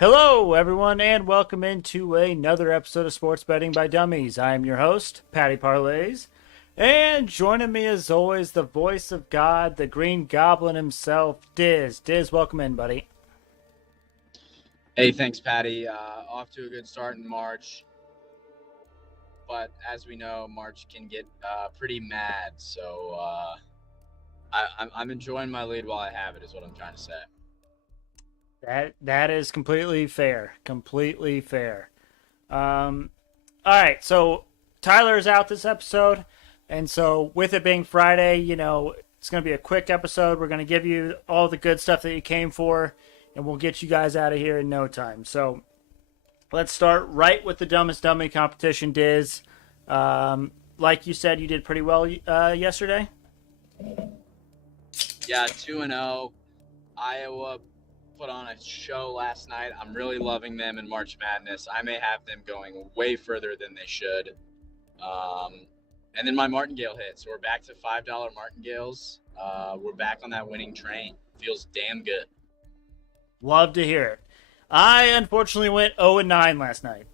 Hello, everyone, and welcome into another episode of Sports Betting by Dummies. I am your host, Patty Parlays, and joining me as always, the voice of God, the Green Goblin himself, Dizz. Dizz, welcome in, buddy. Hey, thanks, Patty. Off to a good start in March, but as we know, March can get pretty mad. So I'm enjoying my lead while I have it, is what I'm trying to say. That is completely fair. Completely fair. All right, so Tyler is out this episode, and so with it being Friday, it's going to be a quick episode. We're going to give you all the good stuff that you came for, and we'll get you guys out of here in no time. So let's start right with the Dumbest Dummy Competition, Dizz. Like you said, you did pretty well yesterday. Yeah, 2-0. Iowa put on a show last night. I'm really loving them in March Madness. I may have them going way further than they should. And then my martingale hit. So we're back to $5 martingales. We're back on that winning train. Feels damn good. Love to hear it. I unfortunately went 0-9 last night.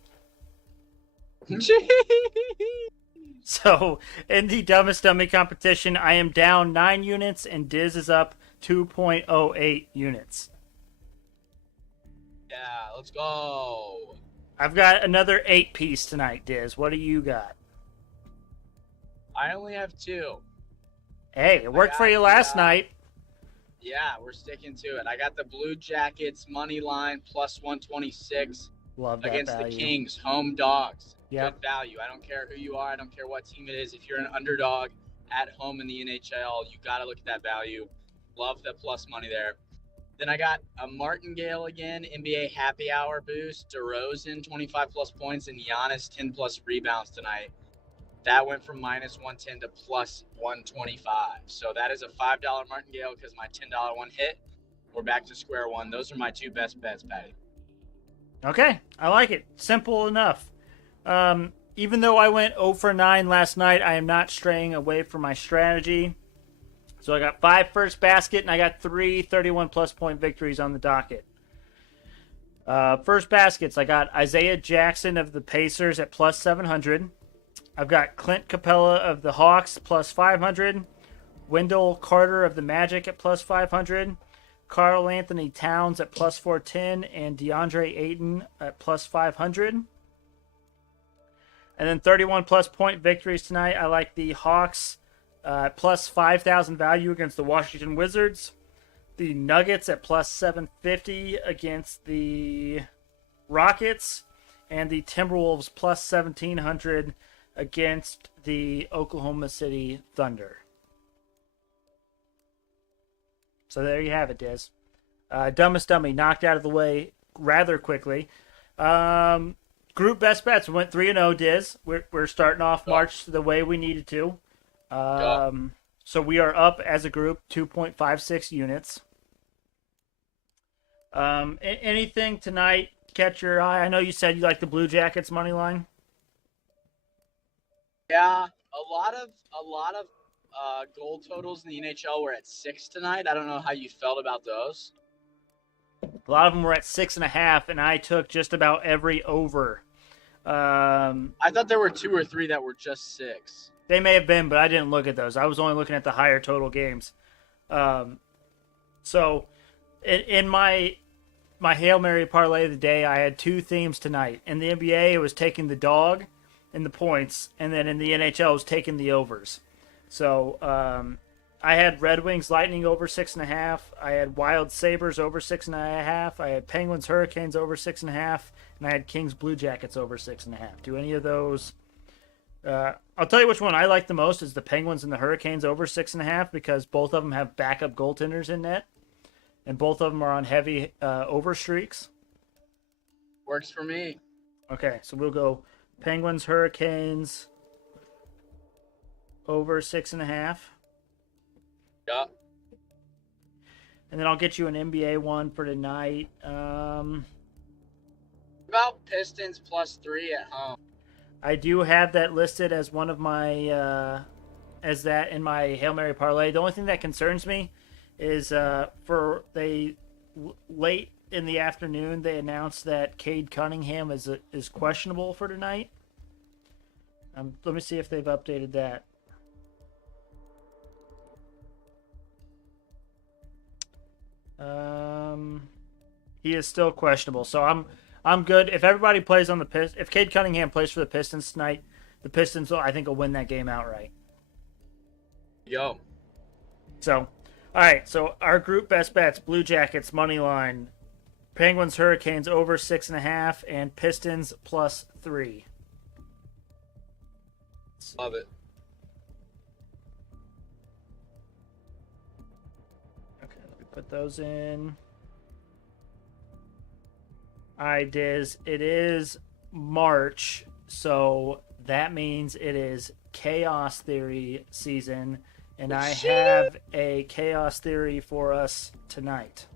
So in the Dumbest Dummy Competition, I am down 9 units and Dizz is up 2.08 units. Yeah, let's go. I've got another 8-piece tonight, Dizz. What do you got? I only have 2. Hey, it worked for you last night. Yeah, we're sticking to it. I got the Blue Jackets money line plus 126 Love that against value. the Kings, home dogs. Yep. Good value. I don't care who you are. I don't care what team it is. If you're an underdog at home in the NHL, you got to look at that value. Love the plus money there. Then I got a Martingale again, NBA happy hour boost, DeRozan 25 plus points, and Giannis 10 plus rebounds tonight. That went from minus 110 to plus 125. So that is a $5 martingale because my $10 one hit. We're back to square one. Those are my 2 best bets, Patty. Okay, I like it. Simple enough. Even though I went 0-9 last night, I am not straying away from my strategy. So I got 5 first basket, and I got 3 31-plus point victories on the docket. First baskets, I got Isaiah Jackson of the Pacers at plus 700. I've got Clint Capella of the Hawks plus 500. Wendell Carter of the Magic at plus 500. Karl Anthony Towns at plus 410. And DeAndre Ayton at plus 500. And then 31-plus point victories tonight. I like the Hawks plus 5,000 value against the Washington Wizards. The Nuggets at plus 750 against the Rockets. And the Timberwolves plus 1,700 against the Oklahoma City Thunder. So there you have it, Diz. Dumbest Dummy knocked out of the way rather quickly. Group best bets. We went 3-0, Diz. We're starting off March the way we needed to. So we are up as a group 2.56 units. Anything tonight catch your eye? I know you said you like the Blue Jackets money line. Yeah, a lot of goal totals in the NHL were at 6 tonight. I don't know how you felt about those. A lot of them were at 6.5, and I took just about every over. I thought there were 2 or 3 that were just 6. They may have been, but I didn't look at those. I was only looking at the higher total games. So, in my Hail Mary parlay of the day, I had 2 themes tonight. In the NBA, it was taking the dog and the points, and then in the NHL, it was taking the overs. So, I had Red Wings Lightning over 6.5. I had Wild Sabres over 6.5. I had Penguins Hurricanes over 6.5. And I had Kings Blue Jackets over 6.5. Do any of those... I'll tell you which one I like the most is the Penguins and the Hurricanes over 6.5 because both of them have backup goaltenders in net. And both of them are on heavy over streaks. Works for me. Okay, so we'll go Penguins, Hurricanes over 6.5. Yeah. And then I'll get you an NBA one for tonight. About Pistons plus 3 at home. I do have that listed as one of my as that in my Hail Mary parlay. The only thing that concerns me is for they late in the afternoon they announced that Cade Cunningham is questionable for tonight. Let me see if they've updated that. He is still questionable, so I'm good. If everybody plays on the Pistons, if Cade Cunningham plays for the Pistons tonight, the Pistons I think will win that game outright. Yo. So, all right. So our group best bets: Blue Jackets money line, Penguins Hurricanes over 6.5, and Pistons +3. Love it. Okay, let me put those in. All right, Dizz. It is March, so that means it is Chaos Theory season, and I have a Chaos Theory for us tonight.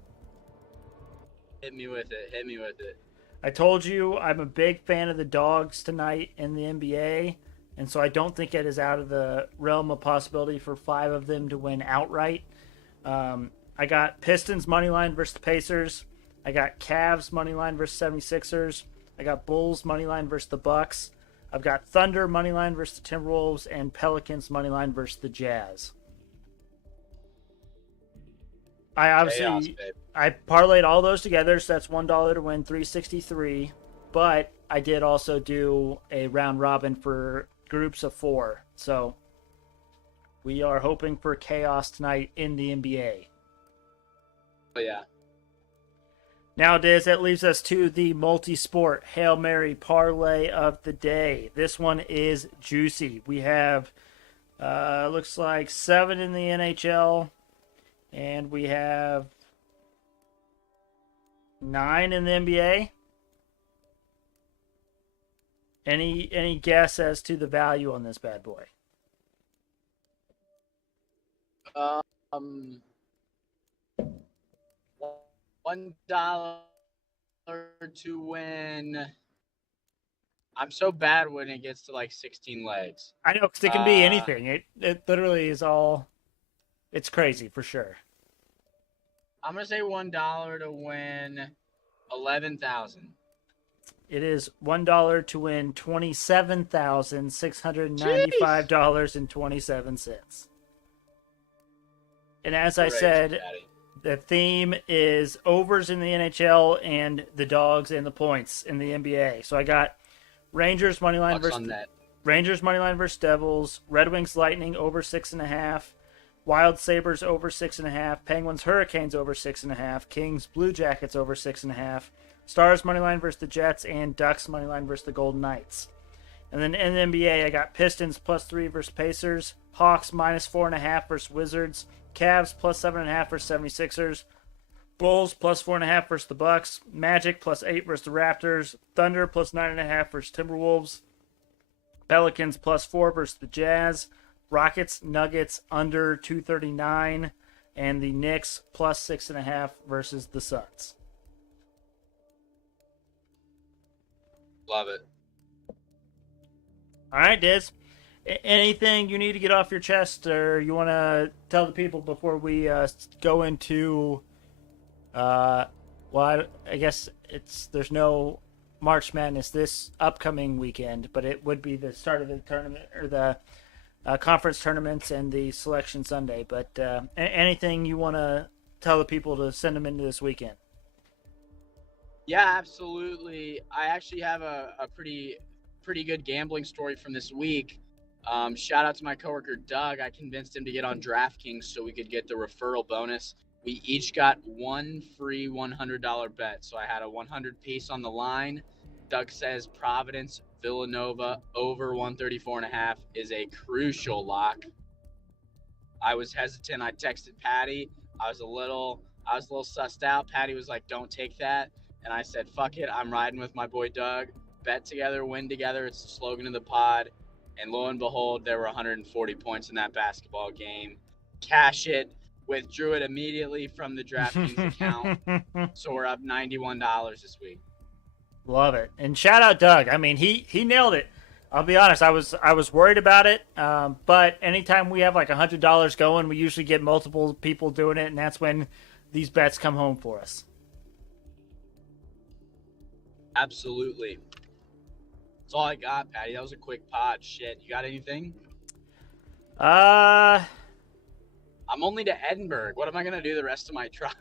Hit me with it. Hit me with it. I told you I'm a big fan of the dogs tonight in the NBA, and so I don't think it is out of the realm of possibility for 5 of them to win outright. I got Pistons money line versus the Pacers. I got Cavs money line versus 76ers. I got Bulls money line versus the Bucks. I've got Thunder money line versus the Timberwolves and Pelicans money line versus the Jazz. I parlayed all those together, so that's $1 to win $363. But I did also do a round robin for groups of 4. So we are hoping for chaos tonight in the NBA. Oh yeah. Now, Diz, that leaves us to the multi-sport Hail Mary parlay of the day. This one is juicy. We have, looks like 7 in the NHL, and we have 9 in the NBA. Any guess as to the value on this bad boy? $1 to win. I'm so bad when it gets to like 16 legs. I know, because it can be anything. It literally is all. It's crazy for sure. I'm gonna say $1 to win 11,000. It is $1 to win $27,695.27. And as I said, the theme is overs in the NHL and the dogs and the points in the NBA. So I got Rangers money line versus Devils, Red Wings Lightning over 6.5, Wild Sabres over 6.5, Penguins Hurricanes over 6.5, Kings Blue Jackets over 6.5, Stars money line versus the Jets, and Ducks money line versus the Golden Knights. And then in the NBA, I got Pistons +3 versus Pacers, Hawks -4.5 versus Wizards, Cavs +7.5 versus 76ers, Bulls +4.5 versus the Bucks, Magic +8 versus the Raptors, Thunder +9.5 versus Timberwolves, Pelicans +4 versus the Jazz, Rockets Nuggets under 239, and the Knicks +6.5 versus the Suns. Love it. All right, Diz. Anything you need to get off your chest, or you want to tell the people before we go into? I guess there's no March Madness this upcoming weekend, but it would be the start of the tournament or the conference tournaments and the selection Sunday. But anything you want to tell the people to send them into this weekend? Yeah, absolutely. I actually have a pretty good gambling story from this week. Shout out to my coworker Doug. I convinced him to get on DraftKings so we could get the referral bonus. We each got one free $100 bet. So I had a 100 piece on the line. Doug says Providence Villanova over 134.5 is a crucial lock. I was hesitant. I texted Patty. I was a little sussed out. Patty was like, "Don't take that," and I said, "Fuck it. I'm riding with my boy Doug. Bet together, win together. It's the slogan of the pod." And lo and behold, there were 140 points in that basketball game. Cash it. Withdrew it immediately from the DraftKings account. So we're up $91 this week. Love it. And shout out Doug. I mean, he nailed it. I'll be honest, I was worried about it. But anytime we have like $100 going, we usually get multiple people doing it, and that's when these bets come home for us. Absolutely. That's all I got, Patty. That was a quick pod. Shit. You got anything? Uh, I'm only to Edinburgh. What am I gonna do the rest of my drive?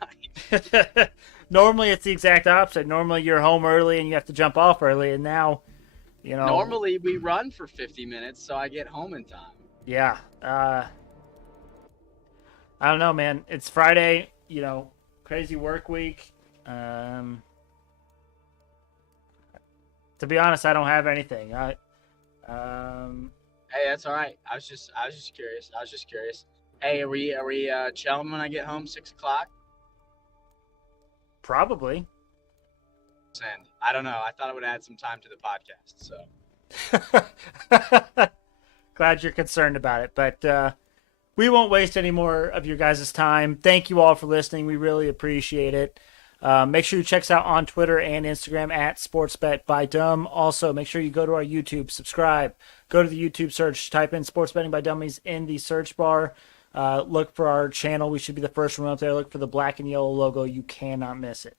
normally it's the exact opposite. Normally you're home early and you have to jump off early, and now, Normally we run for 50 minutes, so I get home in time. yeah. I don't know, man. It's Friday, crazy work week. To be honest, I don't have anything. Hey, that's all right. I was just curious. Hey, are we chilling when I get home 6 o'clock? Probably. And I don't know. I thought it would add some time to the podcast. So Glad you're concerned about it, but we won't waste any more of your guys' time. Thank you all for listening. We really appreciate it. Make sure you check us out on Twitter and Instagram at SportsBetByDumb. Also, make sure you go to our YouTube, subscribe, go to the YouTube search, type in Sports Betting by Dummies in the search bar. Look for our channel. We should be the first one up there. Look for the black and yellow logo. You cannot miss it.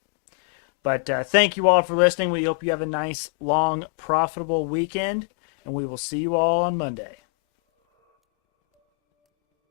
But thank you all for listening. We hope you have a nice, long, profitable weekend, and we will see you all on Monday.